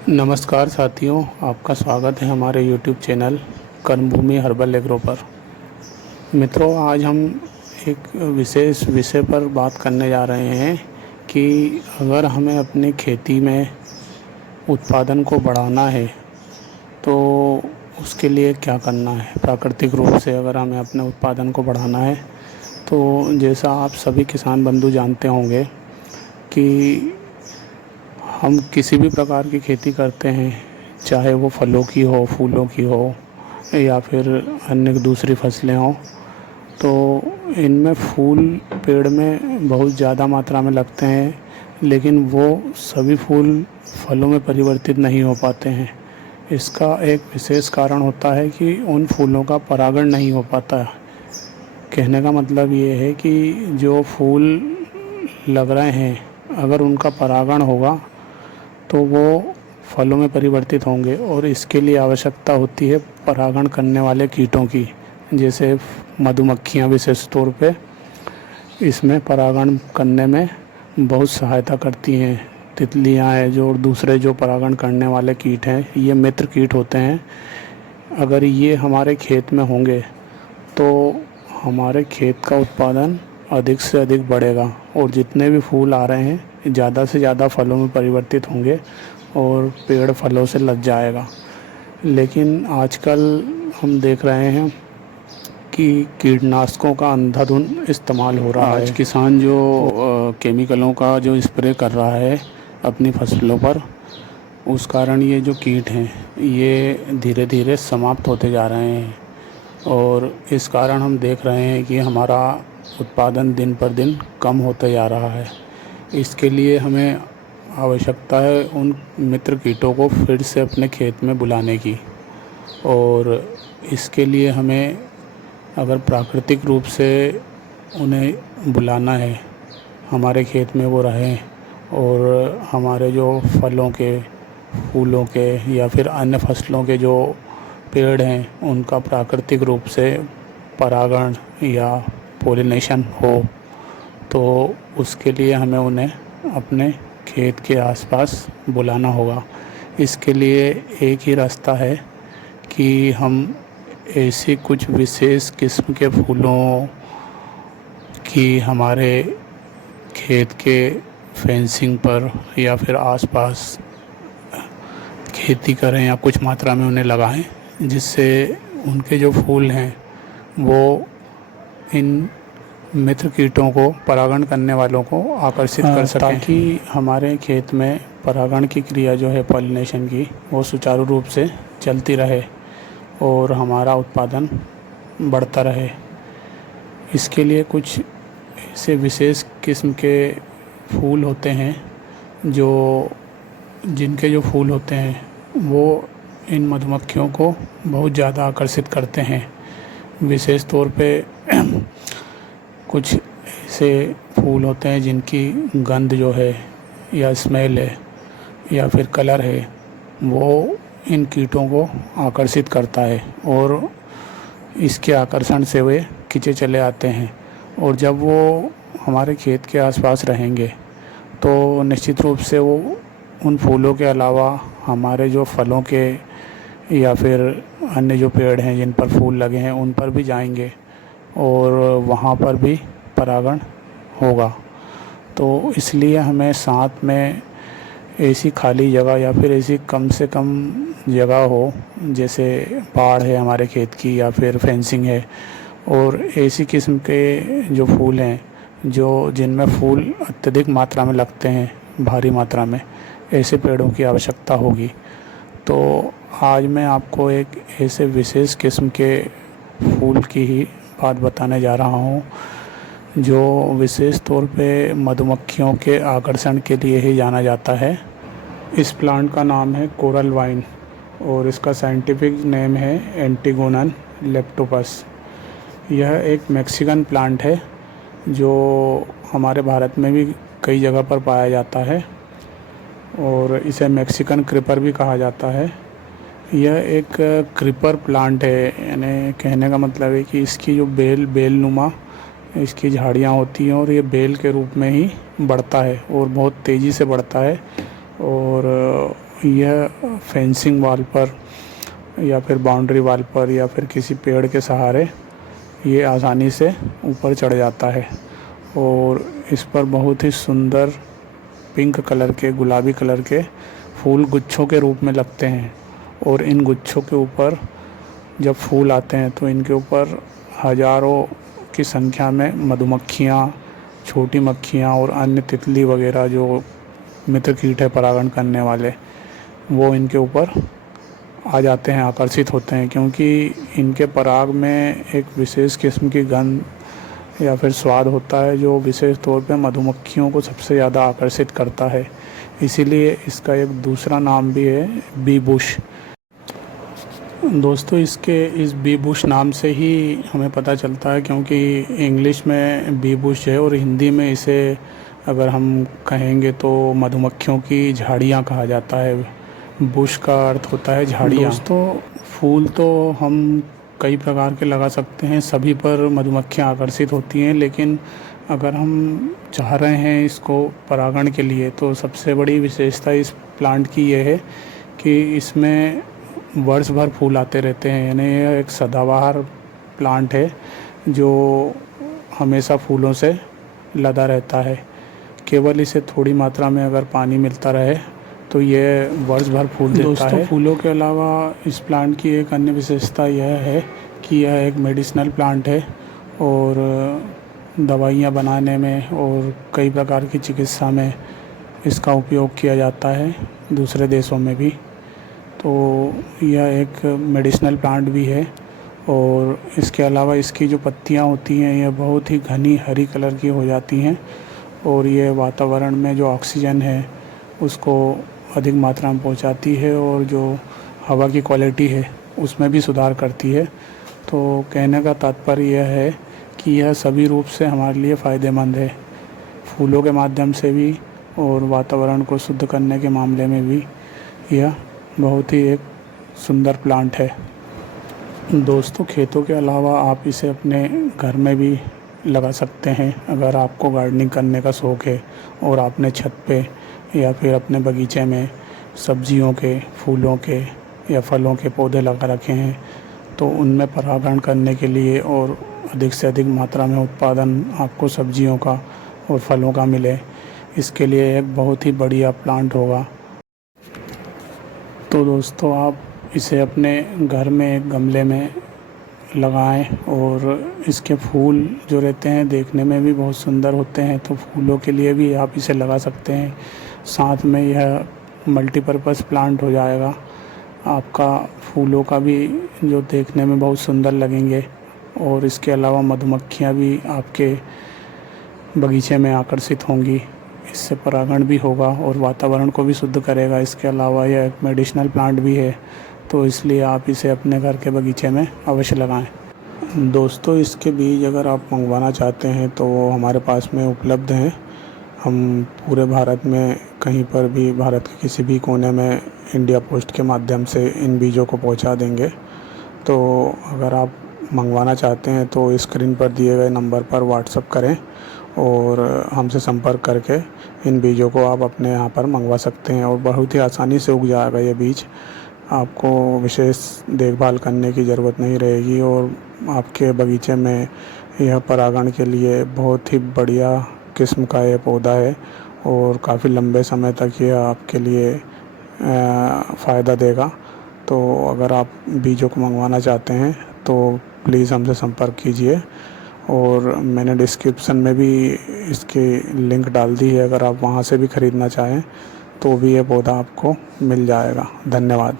नमस्कार साथियों, आपका स्वागत है हमारे YouTube चैनल कर्मभूमि हर्बल एग्रो पर। मित्रों, आज हम एक विशेष विषय पर बात करने जा रहे हैं कि अगर हमें अपनी खेती में उत्पादन को बढ़ाना है तो उसके लिए क्या करना है। प्राकृतिक रूप से अगर हमें अपने उत्पादन को बढ़ाना है तो जैसा आप सभी किसान बंधु जानते होंगे कि हम किसी भी प्रकार की खेती करते हैं, चाहे वो फलों की हो, फूलों की हो या फिर अन्य दूसरी फसलें हों, तो इनमें फूल पेड़ में बहुत ज़्यादा मात्रा में लगते हैं, लेकिन वो सभी फूल फलों में परिवर्तित नहीं हो पाते हैं। इसका एक विशेष कारण होता है कि उन फूलों का परागण नहीं हो पाता। कहने का मतलब ये है कि जो फूल लग रहे हैं, अगर उनका परागण होगा तो वो फलों में परिवर्तित होंगे, और इसके लिए आवश्यकता होती है परागण करने वाले कीटों की, जैसे मधुमक्खियाँ विशेष तौर पे इसमें परागण करने में बहुत सहायता करती हैं। तितलियाँ हैं जो, और दूसरे जो परागण करने वाले कीट हैं, ये मित्र कीट होते हैं। अगर ये हमारे खेत में होंगे तो हमारे खेत का उत्पादन अधिक से अधिक बढ़ेगा, और जितने भी फूल आ रहे हैं ज़्यादा से ज़्यादा फलों में परिवर्तित होंगे और पेड़ फलों से लद जाएगा। लेकिन आजकल हम देख रहे हैं कि कीटनाशकों का अंधाधुंध इस्तेमाल हो रहा है। आज किसान जो केमिकलों का जो स्प्रे कर रहा है अपनी फसलों पर, उस कारण ये जो कीट हैं ये धीरे धीरे समाप्त होते जा रहे हैं, और इस कारण हम देख रहे हैं कि हमारा उत्पादन दिन पर दिन कम होते जा रहा है। इसके लिए हमें आवश्यकता है उन मित्र कीटों को फिर से अपने खेत में बुलाने की, और इसके लिए हमें अगर प्राकृतिक रूप से उन्हें बुलाना है, हमारे खेत में वो रहें और हमारे जो फलों के, फूलों के या फिर अन्य फसलों के जो पेड़ हैं उनका प्राकृतिक रूप से परागण या पोलिनेशन हो, तो उसके लिए हमें उन्हें अपने खेत के आसपास बुलाना होगा। इसके लिए एक ही रास्ता है कि हम ऐसी कुछ विशेष किस्म के फूलों की हमारे खेत के फेंसिंग पर या फिर आसपास खेती करें या कुछ मात्रा में उन्हें लगाएं, जिससे उनके जो फूल हैं वो इन मित्र कीटों को, परागण करने वालों को आकर्षित कर सकें, ताकि हमारे खेत में परागण की क्रिया जो है पॉलिनेशन की, वो सुचारू रूप से चलती रहे और हमारा उत्पादन बढ़ता रहे। इसके लिए कुछ ऐसे विशेष किस्म के फूल होते हैं जिनके जो फूल होते हैं वो इन मधुमक्खियों को बहुत ज़्यादा आकर्षित करते हैं। विशेष तौर पे कुछ ऐसे फूल होते हैं जिनकी गंध जो है या स्मेल है या फिर कलर है, वो इन कीटों को आकर्षित करता है, और इसके आकर्षण से वे खींचे चले आते हैं। और जब वो हमारे खेत के आसपास रहेंगे तो निश्चित रूप से वो उन फूलों के अलावा हमारे जो फलों के या फिर अन्य जो पेड़ हैं जिन पर फूल लगे हैं उन पर भी जाएंगे, और वहाँ पर भी परागण होगा। तो इसलिए हमें साथ में ऐसी खाली जगह या फिर ऐसी कम से कम जगह हो, जैसे बाड़ है हमारे खेत की या फिर फेंसिंग है, और ऐसी किस्म के जो फूल हैं जिनमें फूल अत्यधिक मात्रा में लगते हैं, भारी मात्रा में, ऐसे पेड़ों की आवश्यकता होगी। तो आज मैं आपको एक ऐसे विशेष किस्म के फूल की ही बात बताने जा रहा हूँ, जो विशेष तौर पे मधुमक्खियों के आकर्षण के लिए ही जाना जाता है। इस प्लांट का नाम है कोरल वाइन, और इसका साइंटिफिक नेम है एंटीगोनन लेप्टोपस। यह एक मैक्सिकन प्लांट है जो हमारे भारत में भी कई जगह पर पाया जाता है, और इसे मैक्सिकन क्रीपर भी कहा जाता है। यह एक क्रीपर प्लांट है, यानी कहने का मतलब है कि इसकी जो बेलनुमा इसकी झाड़ियाँ होती हैं, और ये बेल के रूप में ही बढ़ता है और बहुत तेज़ी से बढ़ता है, और यह फेंसिंग वाल पर या फिर बाउंड्री वाल पर या फिर किसी पेड़ के सहारे ये आसानी से ऊपर चढ़ जाता है। और इस पर बहुत ही सुंदर पिंक कलर के, गुलाबी कलर के फूल गुच्छों के रूप में लगते हैं। और इन गुच्छों के ऊपर जब फूल आते हैं तो इनके ऊपर हज़ारों की संख्या में मधुमक्खियाँ, छोटी मक्खियाँ और अन्य तितली वगैरह जो मित्र कीट है परागण करने वाले, वो इनके ऊपर आ जाते हैं, आकर्षित होते हैं, क्योंकि इनके पराग में एक विशेष किस्म की गंध या फिर स्वाद होता है जो विशेष तौर पे मधुमक्खियों को सबसे ज़्यादा आकर्षित करता है। इसीलिए इसका एक दूसरा नाम भी है बी बुश। दोस्तों, इसके इस बी बुश नाम से ही हमें पता चलता है, क्योंकि इंग्लिश में बी बुश है और हिंदी में इसे अगर हम कहेंगे तो मधुमक्खियों की झाड़ियाँ कहा जाता है। बुश का अर्थ होता है झाड़ियाँ। दोस्तों, फूल तो हम कई प्रकार के लगा सकते हैं, सभी पर मधुमक्खियाँ आकर्षित होती हैं, लेकिन अगर हम चाह रहे हैं इसको परागण के लिए तो सबसे बड़ी विशेषता इस प्लांट की ये है कि इसमें वर्ष भर फूल आते रहते हैं। यानी यह एक सदाबहार प्लांट है जो हमेशा फूलों से लदा रहता है। केवल इसे थोड़ी मात्रा में अगर पानी मिलता रहे तो ये वर्ष भर फूल देता है। दोस्तों, फूलों के अलावा इस प्लांट की एक अन्य विशेषता यह है कि यह एक मेडिसिनल प्लांट है और दवाइयाँ बनाने में और कई प्रकार की चिकित्सा में इसका उपयोग किया जाता है, दूसरे देशों में भी। तो यह एक मेडिसिनल प्लांट भी है। और इसके अलावा इसकी जो पत्तियाँ होती हैं यह बहुत ही घनी हरी कलर की हो जाती हैं और ये वातावरण में जो ऑक्सीजन है उसको अधिक मात्रा में पहुंचाती है और जो हवा की क्वालिटी है उसमें भी सुधार करती है। तो कहने का तात्पर्य यह है कि यह सभी रूप से हमारे लिए फ़ायदेमंद है, फूलों के माध्यम से भी और वातावरण को शुद्ध करने के मामले में भी यह बहुत ही एक सुंदर प्लांट है। दोस्तों, खेतों के अलावा आप इसे अपने घर में भी लगा सकते हैं। अगर आपको गार्डनिंग करने का शौक़ है और आपने छत पे या फिर अपने बगीचे में सब्जियों के, फूलों के या फलों के पौधे लगा रखे हैं तो उनमें परागण करने के लिए और अधिक से अधिक मात्रा में उत्पादन आपको सब्जियों का और फलों का मिले, इसके लिए एक बहुत ही बढ़िया प्लांट होगा। तो दोस्तों, आप इसे अपने घर में एक गमले में लगाएं और इसके फूल जो रहते हैं देखने में भी बहुत सुंदर होते हैं, तो फूलों के लिए भी आप इसे लगा सकते हैं। साथ में यह मल्टीपर्पज़ प्लांट हो जाएगा आपका, फूलों का भी जो देखने में बहुत सुंदर लगेंगे और इसके अलावा मधुमक्खियाँ भी आपके बगीचे में आकर्षित होंगी, इससे परागण भी होगा और वातावरण को भी शुद्ध करेगा। इसके अलावा यह एक मेडिसिनल प्लांट भी है, तो इसलिए आप इसे अपने घर के बगीचे में अवश्य लगाएं। दोस्तों, इसके बीज अगर आप मंगवाना चाहते हैं तो वो हमारे पास में उपलब्ध हैं। हम पूरे भारत में कहीं पर भी, भारत के किसी भी कोने में इंडिया पोस्ट के माध्यम से इन बीजों को पहुंचा देंगे। तो अगर आप मंगवाना चाहते हैं तो स्क्रीन पर दिए गए नंबर पर व्हाट्सएप करें और हमसे संपर्क करके इन बीजों को आप अपने यहाँ पर मंगवा सकते हैं और बहुत ही आसानी से उग जाएगा ये बीज। आपको विशेष देखभाल करने की ज़रूरत नहीं रहेगी और आपके बगीचे में यह परागण के लिए बहुत ही बढ़िया किस्म का ये पौधा है और काफ़ी लंबे समय तक ये आपके लिए फ़ायदा देगा। तो अगर आप बीजों को मंगवाना चाहते हैं तो प्लीज़ हमसे संपर्क कीजिए और मैंने डिस्क्रिप्शन में भी इसकी लिंक डाल दी है। अगर आप वहां से भी ख़रीदना चाहें तो भी ये पौधा आपको मिल जाएगा। धन्यवाद।